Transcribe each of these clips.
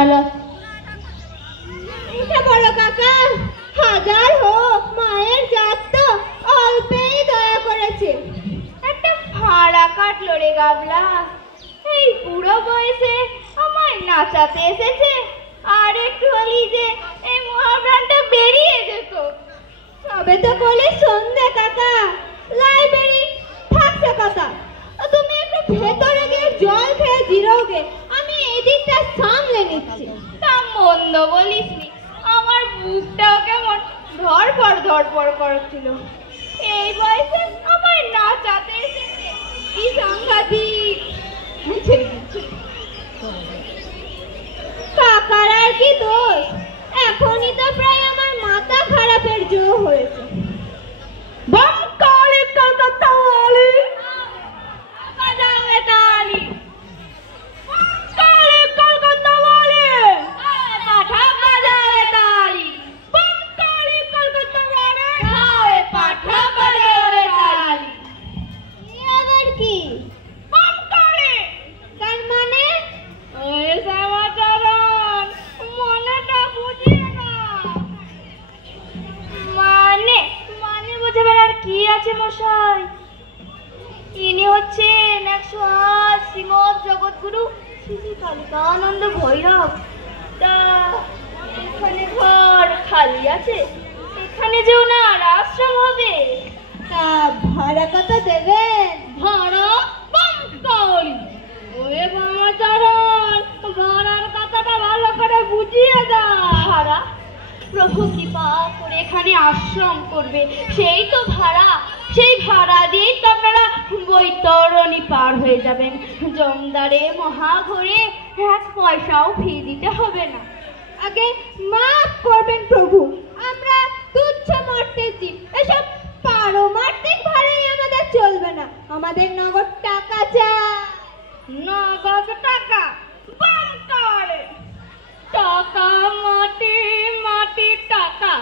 পাঠালো। এটা বলো কাকা, হাজার হোক মায়ের জাত তো অল্পেই দয়া করেছে। একটা ভাড়া কাটলো রে গাবলা, এই বুড়ো বয়সে আমায় নাচাতে এসেছে। আর একটু হলেই যে এই মহাপ্রাণটা বেরিয়ে যেত। তবে তো বলে সন্ধে কাকা, লাইব্রেরি থাকছে কথা, তুমি একটু ভেতরে গিয়ে জল খেয়ে জিরোগে, আমি এদিকটা সামলে নিচ্ছি। তা মন্দ বলিসনি, আমার বুকটাও কেমন ধরপড় করছিল। এই বয়সে আমায় নাচাতে এসেছে, কি সাংঘাতিক। কাকার আর কি দোষ, এখনই তো প্রায় আমার মাথা খারাপের জোর হয়েছে। কলকাতা মশাই, ইনি হচ্ছেন 108 শ্রীমৎ জগৎগুরু শ্রী শ্রী কালিকানন্দ ভৈরব। তা এখানে ঘর খালি আছে, এখানে যে ওনার আশ্রম হবে। তা ভাড়া কত দেবেন? ভাড়া বামকারি। ওরে বামাচরণ, ভাড়ার কথাটা ভালো করে বুঝিয়ে দাও। ভাড়া? প্রভু কৃপা করে এখানে আশ্রম করবে, সেই তো ভাড়া। সেই ভাড়া দিয়েই তো আপনারা বৈতরণী পার হয়ে যাবেন। জমদারে মহাঘরে 1 পয়সাও ফি দিতে হবে না। আগে মাফ করবেন প্রভু, আমরা তুচ্ছ মর্তের জীব, এসব পারমার্থিক ভাড়াই আমাদের চলবে না। আমাদের নগদ টাকা চাই। নগদ টাকা? টাকা মাটি, মাটি টাকা।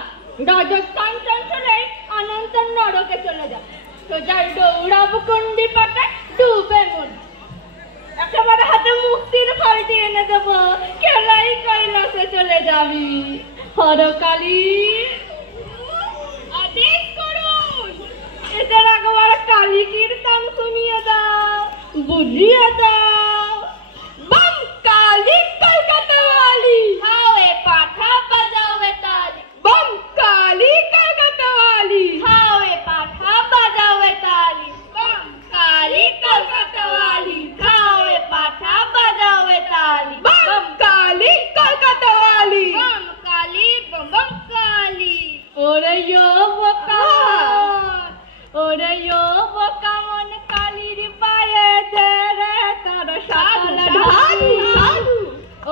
রাজস্থান চঞ্চলে অনন্ত নরকে চলে যা, সোজাই দৌড়াবো কুন্ডি পাটায়, ডুবে মন। একেবারে হাতে মুক্তির ফলটি এনে দেবো, কেলাই কৈলাসে চলে যাবি। হরকালী আদেশ করুন, এদের একবার কালী কীর্তন শুনিয়ে দাও, বুঝিয়ে দাও। বম কালী কলকাতা वाली, হাওয়ে পাঠা বাজাওয়ে তালি। বম কালী কলকাতা वाली, হাওয়ে পাঠা বাজাওয়ে তালি। বম কালী কলকাতা वाली, হাওয়ে পাঠা বাজাওয়ে তালি। বম কালী কলকাতা वाली, বম কালী বম কালী। ওরে ইয়ো বোকা, ওরে ইয়ো বোকা, মন কালীর পায়ে ধরে তার সাল ঢালু ঢালু।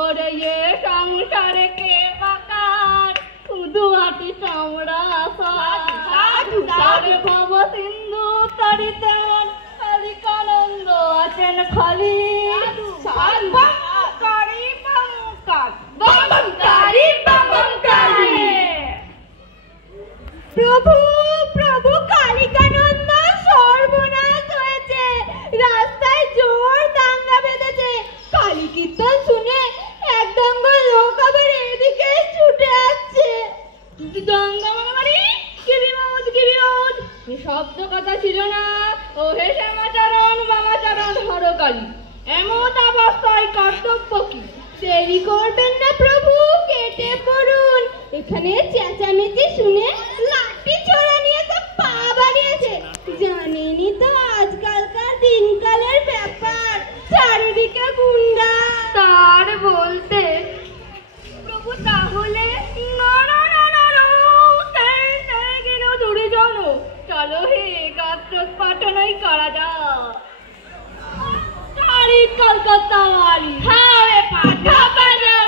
ওরে ইয়ে সংসারে কে বাকার, শুধু আটি চামড়া সাধু সাধু। ভব সিন্ধু তরিতেন কালিকানন্দ আছেন খালি। বামকারি বামকার, বামকারি বামকারি। প্রভু প্রভু কালিকানন্দ, সর্বনাশ হয়েছে, রাস্তায় জোর দাঙ্গা বেঁধেছে। কালী কীর্তন শুনে এক দঙ্গল লোক আবার এদিকে ছুটে আসছে। দাঙ্গা মানে কি বিমোদ, কি বিমোদ, শব্দ কথা ছিল না। ও হে শ্যামাচরণ বামাচরণ হরকালী, এমন অবস্থায় কর্তব্য কি? দেরি করবেন না প্রভু, কেটে পড়ুন। এখানে চেঁচামেচি শুনে লাঠি ছোড়া নিয়ে তো পা বাড়িয়েছে। জানেনই তো আজকালকার দিনকালের ব্যাপার, চারিদিকে গুন্ডা। তার বলতে প্রভু তাহলে না না না না না, গেল দূরে চলো, চলো হে গাত্র পাঠনাই করা যাক। কালী কলকাতা वाली, হাওয়ে পাঠা বাজাও